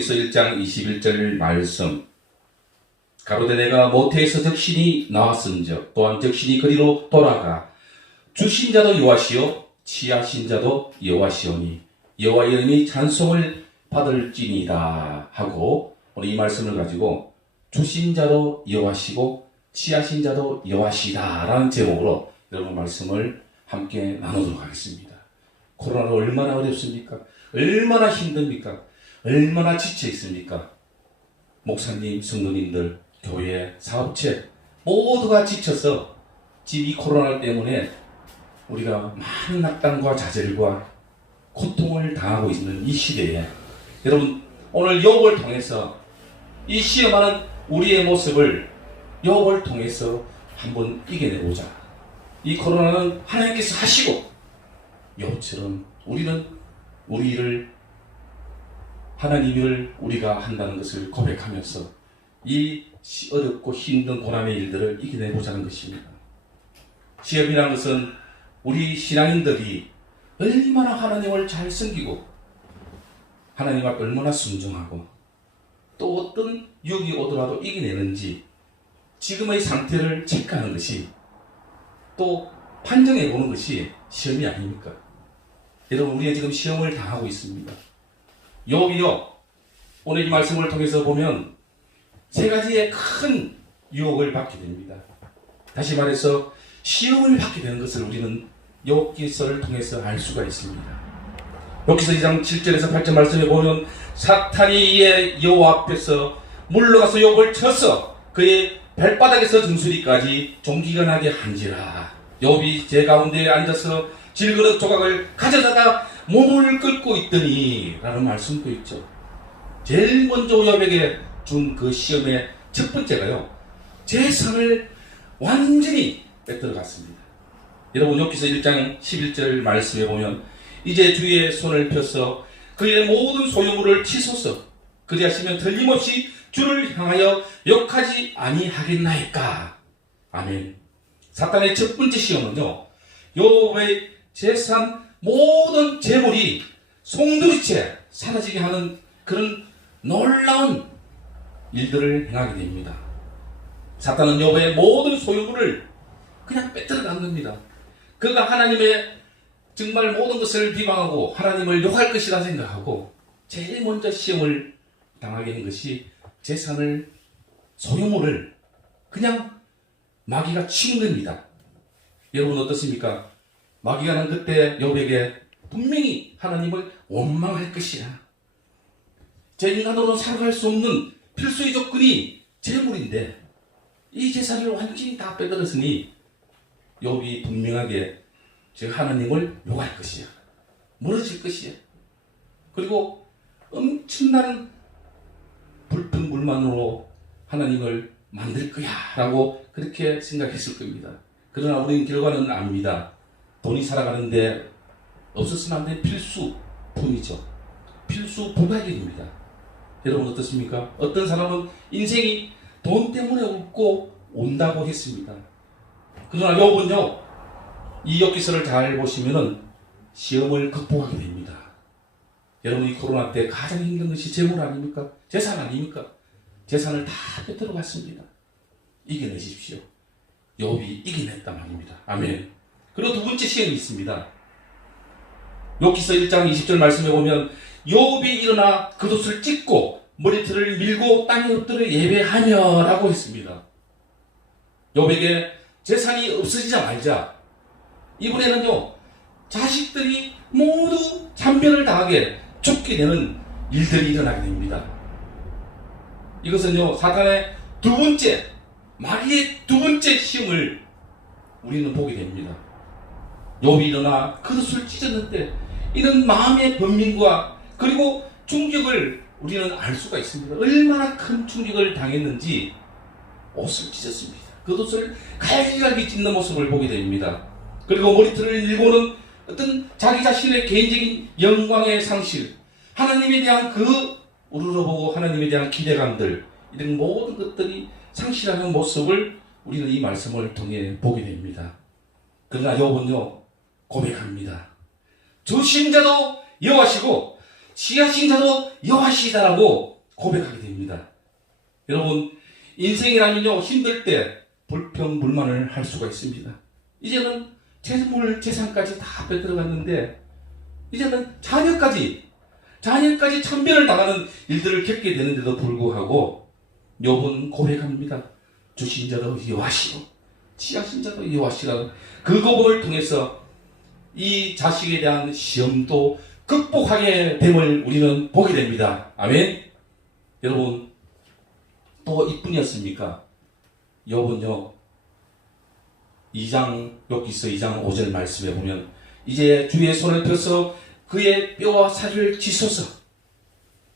여기서 1장 21절 말씀 가로되 내가 모태에서 적신이 나왔은즉 또한 적신이 그리로 돌아가 주신 자도 여호와시요 치하신 자도 여호와시오니 여호와의 이름이 찬송을 받을지니다 하고 오늘 이 말씀을 가지고 주신 자도 여호와시고 치하신 자도 여호와시다라는 제목으로 여러분 말씀을 함께 나누도록 하겠습니다. 코로나로 얼마나 어렵습니까? 얼마나 힘듭니까? 얼마나 지쳐 있습니까? 목사님, 성도님들, 교회, 사업체 모두가 지쳐서 지금 이 코로나 때문에 우리가 많은 낙담과 좌절과 고통을 당하고 있는 이 시대에 여러분 오늘 욥을 통해서 이 시험하는 우리의 모습을 욥을 통해서 한번 이겨내보자. 이 코로나는 하나님께서 하시고 욥처럼 우리는 우리를 하나님을 우리가 한다는 것을 고백하면서 이 시- 어렵고 힘든 고난의 일들을 이겨내보자는 것입니다. 시험이라는 것은 우리 신앙인들이 얼마나 하나님을 잘 섬기고 하나님 앞에 얼마나 순종하고 또 어떤 유혹이 오더라도 이겨내는지 지금의 상태를 체크하는 것이 또 판정해 보는 것이 시험이 아닙니까? 여러분 우리가 지금 시험을 당하고 있습니다. 욥이요 오늘 이 말씀을 통해서 보면 세 가지의 큰 유혹을 받게 됩니다. 다시 말해서 시험을 받게 되는 것을 우리는 욥기서를 통해서 알 수가 있습니다. 욥기서 2장 7절에서 8절 말씀에 보면 사탄이 이에 여호와 앞에서 물러가서 욥을 쳐서 그의 발바닥에서 등수리까지 종기가 나게 한지라 욥이 제 가운데에 앉아서 질그릇 조각을 가져다가 몸을 끓고 있더니 라는 말씀도 있죠. 제일 먼저 욥에게 준 그 시험의 첫 번째가요. 재산을 완전히 빼들어갔습니다. 여러분 욥기서 1장 11절 말씀에 보면 이제 주의 손을 펴서 그의 모든 소유물을 치소서 그리하시면 틀림없이 주를 향하여 욕하지 아니하겠나이까 아멘 사탄의 첫 번째 시험은요 욥의 재산 모든 재물이 송두리째 사라지게 하는 그런 놀라운 일들을 행하게 됩니다 사탄은 욥의 모든 소유물을 그냥 빼뜨려간 겁니다 그가 하나님의 정말 모든 것을 비방하고 하나님을 욕할 것이라 생각하고 제일 먼저 시험을 당하게 된 것이 재산을 소유물을 그냥 마귀가 치는 겁니다. 여러분 어떻습니까? 마귀가는 그때 욥에게 분명히 하나님을 원망할 것이야. 제 인간으로는 살아갈 수 없는 필수의 조건이 재물인데 이 재산을 완전히 다 빼들었으니 욥이 분명하게 제가 하나님을 욕할 것이야. 멀어질 것이야. 그리고 엄청난 불평불만으로 하나님을 만들 거야. 라고 그렇게 생각했을 겁니다. 그러나 우리는 결과는 압니다. 돈이 살아가는데 없었으면 안 되는 필수품이죠. 필수 부가격입니다. 여러분 어떻습니까? 어떤 사람은 인생이 돈 때문에 없고 온다고 했습니다. 그러나 욥은요, 이 엽기서를 잘 보시면은 시험을 극복하게 됩니다. 여러분 이 코로나 때 가장 힘든 것이 재물 아닙니까? 재산 아닙니까? 재산을 다 뺏들어 갔습니다. 이겨내십시오. 욥이 이겨냈단 말입니다. 아멘. 그리고 두 번째 시험이 있습니다. 욥기서 1장 20절 말씀에 보면 욥이 일어나 그옷을 찢고 머리털을 밀고 땅에 엎드려 예배하며라고 했습니다. 욥에게 재산이 없어지자마자 이번에는요 자식들이 모두 참변을 당하게 죽게 되는 일들이 일어나게 됩니다. 이것은요 사탄의 두 번째 마귀의 두 번째 시험을 우리는 보게 됩니다. 욥이 일어나 그릇을 찢었는데 이런 마음의 번민과 그리고 충격을 우리는 알 수가 있습니다. 얼마나 큰 충격을 당했는지 옷을 찢었습니다. 그 옷을 갈갈기 찢는 모습을 보게 됩니다. 그리고 머리털을 밀고는 어떤 자기 자신의 개인적인 영광의 상실, 하나님에 대한 그 우러러보고 하나님에 대한 기대감들, 이런 모든 것들이 상실하는 모습을 우리는 이 말씀을 통해 보게 됩니다. 그러나 욥은요 고백합니다. 주신 자도 여호와시고 지하신 자도 여호와시다라고 고백하게 됩니다. 여러분 인생이라면요 힘들 때 불평불만을 할 수가 있습니다. 이제는 재물 재산까지 다 빼들어갔는데 이제는 자녀까지 자녀까지 천변을 당하는 일들을 겪게 되는데도 불구하고 욥은 고백합니다. 주신 자도 여호와시고 지하신 자도 여호와시라 그 고백을 통해서 이 자식에 대한 시험도 극복하게 됨을 우리는 보게 됩니다. 아멘. 여러분 또 이뿐이었습니까? 욥은요 2장 욥기서 2장 5절 말씀에 보면 이제 주의 손을 펴서 그의 뼈와 살을 치소서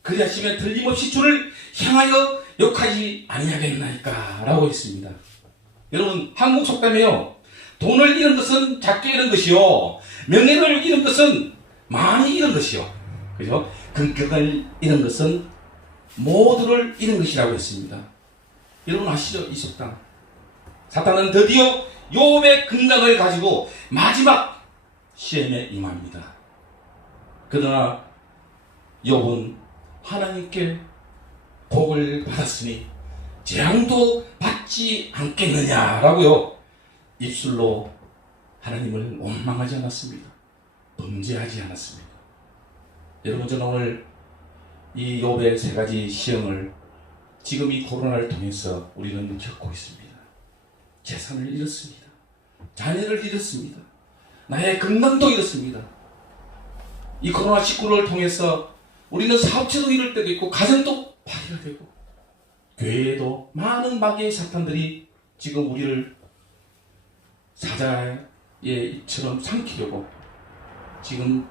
그리하시면 틀림없이 주를 향하여 욕하지 아니하겠나이까 라고 했습니다. 여러분 한국 속담에요 돈을 잃은 것은 작게 잃은 것이요 명예를 잃은 것은 많이 잃은 것이요 그죠? 근격을 잃은 것은 모두를 잃은 것이라고 했습니다. 여러분 아시죠 이 속담 사탄은 드디어 욥의 근강을 가지고 마지막 시험에 임합니다. 그러나 욥은 하나님께 복을 받았으니 재앙도 받지 않겠느냐라고요. 입술로 하나님을 원망하지 않았습니다. 범죄하지 않았습니다. 여러분 저는 오늘 이 욥의 세 가지 시험을 지금 이 코로나를 통해서 우리는 겪고 있습니다. 재산을 잃었습니다. 자녀를 잃었습니다. 나의 건강도 잃었습니다. 이 코로나19를 통해서 우리는 사업체도 잃을 때도 있고 가정도 파괴가 되고 교회에도 많은 마귀의 사탄들이 지금 우리를 사자의 입처럼 삼키려고 지금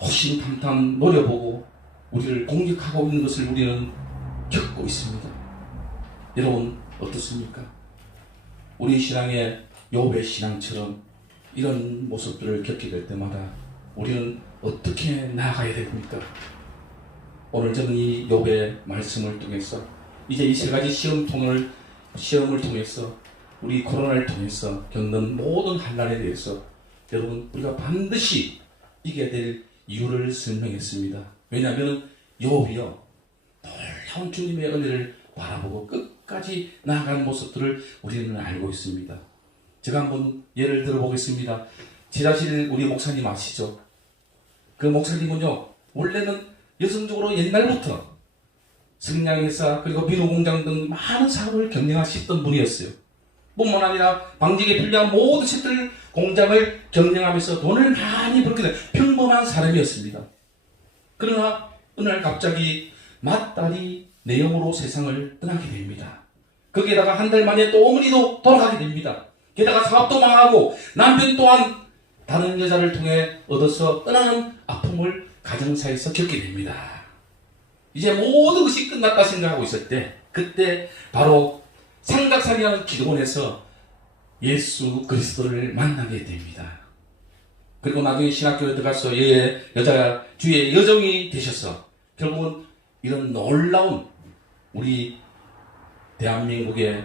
호신탐탐 노려보고 우리를 공격하고 있는 것을 우리는 겪고 있습니다. 여러분 어떻습니까? 우리 신앙의 욥의 신앙처럼 이런 모습들을 겪게 될 때마다 우리는 어떻게 나아가야 됩니까? 오늘 저는 이 욥의 말씀을 통해서 이제 이 세 가지 시험통을 시험을 통해서 우리 코로나를 통해서 겪는 모든 환난에 대해서 여러분 우리가 반드시 이겨야 될 이유를 설명했습니다. 왜냐하면 욥이요 놀라운 주님의 은혜를 바라보고 끝까지 나아간 모습들을 우리는 알고 있습니다. 제가 한번 예를 들어보겠습니다. 지라실 우리 목사님 아시죠? 그 목사님은요 원래는 여성적으로 옛날부터 승량회사 그리고 비누공장 등 많은 사업을 경영하셨던 분이었어요. 뿐만 아니라 방직에 필요한 모든 책들 공장을 경영하면서 돈을 많이 벌게 된 평범한 사람이었습니다. 그러나 어느 날 갑자기 맏딸이 내용으로 세상을 떠나게 됩니다. 거기에다가 한 달 만에 또 어머니도 돌아가게 됩니다. 게다가 사업도 망하고 남편 또한 다른 여자를 통해 얻어서 떠나는 아픔을 가정사에서 겪게 됩니다. 이제 모든 것이 끝났다 생각하고 있을 때 그때 바로 삼각산이라는 기도원에서 예수 그리스도를 만나게 됩니다. 그리고 나중에 신학교에 들어가서 예, 여자 주의 여정이 되셔서 결국은 이런 놀라운 우리 대한민국의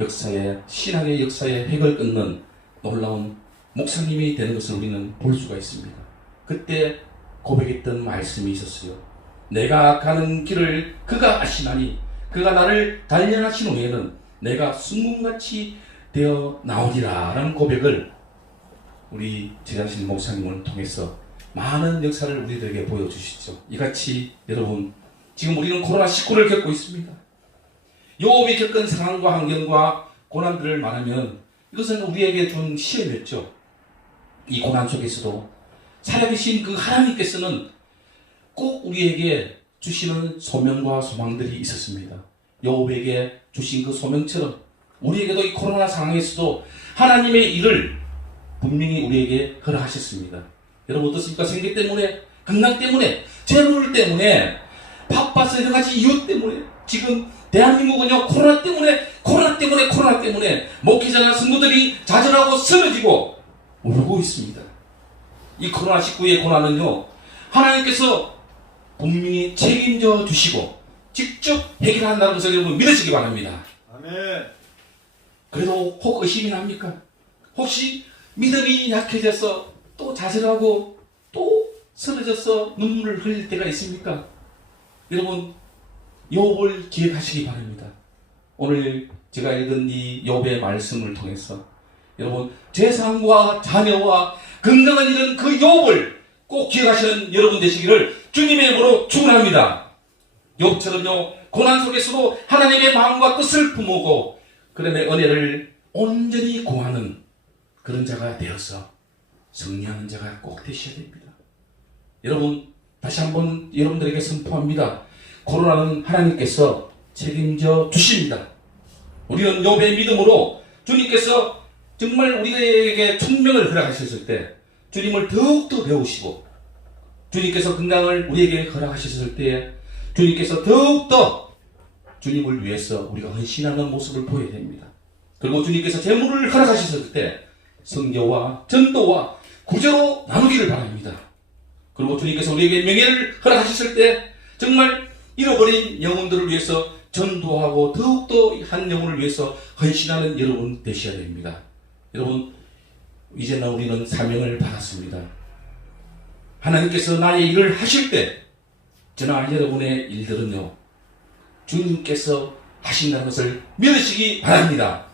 역사에 신학의 역사에 획을 끊는 놀라운 목사님이 되는 것을 우리는 볼 수가 있습니다. 그때 고백했던 말씀이 있었어요. 내가 가는 길을 그가 아시나니 그가 나를 단련하신 후에는 내가 순금같이 되어 나오리라 라는 고백을 우리 제자신 목사님을 통해서 많은 역사를 우리들에게 보여주시죠. 이같이 여러분 지금 우리는 코로나19를 겪고 있습니다. 요업이 겪은 상황과 환경과 고난들을 말하면 이것은 우리에게 준 시험이었죠. 이 고난 속에서도 살아계신 그 하나님께서는 꼭 우리에게 주시는 소명과 소망들이 있었습니다. 요업에게 주신 그 소명처럼 우리에게도 이 코로나 상황에서도 하나님의 일을 분명히 우리에게 허락하셨습니다. 여러분 어떻습니까? 생계 때문에, 건강 때문에, 재물 때문에, 바빠서 여러 가지 이유 때문에 지금 대한민국은요 코로나 때문에 코로나 때문에 코로나 때문에 목회자나 성도들이 좌절하고 쓰러지고 울고 있습니다. 이 코로나 19의 고난은요 하나님께서 분명히 책임져 주시고 직접 해결한다는 것을 여러분 믿으시기 바랍니다. 아멘. 그래도 혹 의심이 납니까? 혹시 믿음이 약해져서 또 좌절하고 또 쓰러져서 눈물을 흘릴 때가 있습니까? 여러분 욥을 기억하시기 바랍니다. 오늘 제가 읽은 이 욥의 말씀을 통해서 여러분 재산과 자녀와 건강한 이런 그 욥을 꼭 기억하시는 여러분 되시기를 주님의 이름으로 축원합니다. 욥처럼요 고난 속에서도 하나님의 마음과 뜻을 품고 그름의 은혜를 온전히 구하는 그런 자가 되어서 승리하는 자가 꼭 되셔야 됩니다. 여러분 다시 한번 여러분들에게 선포합니다. 코로나는 하나님께서 책임져 주십니다. 우리는 욥의 믿음으로 주님께서 정말 우리에게 천명을 허락하셨을 때 주님을 더욱더 배우시고 주님께서 건강을 우리에게 허락하셨을 때 주님께서 더욱더 주님을 위해서 우리가 헌신하는 모습을 보여야 됩니다. 그리고 주님께서 재물을 허락하셨을 때 성교와 전도와 구제로 나누기를 바랍니다. 그리고 주님께서 우리에게 명예를 허락하셨을 때 정말 잃어버린 영혼들을 위해서 전도하고 더욱더 한 영혼을 위해서 헌신하는 여러분 되셔야 됩니다. 여러분 이제는 우리는 사명을 받았습니다. 하나님께서 나의 일을 하실 때 지난 여러분의 일들은요. 주님께서 하신다는 것을 믿으시기 바랍니다.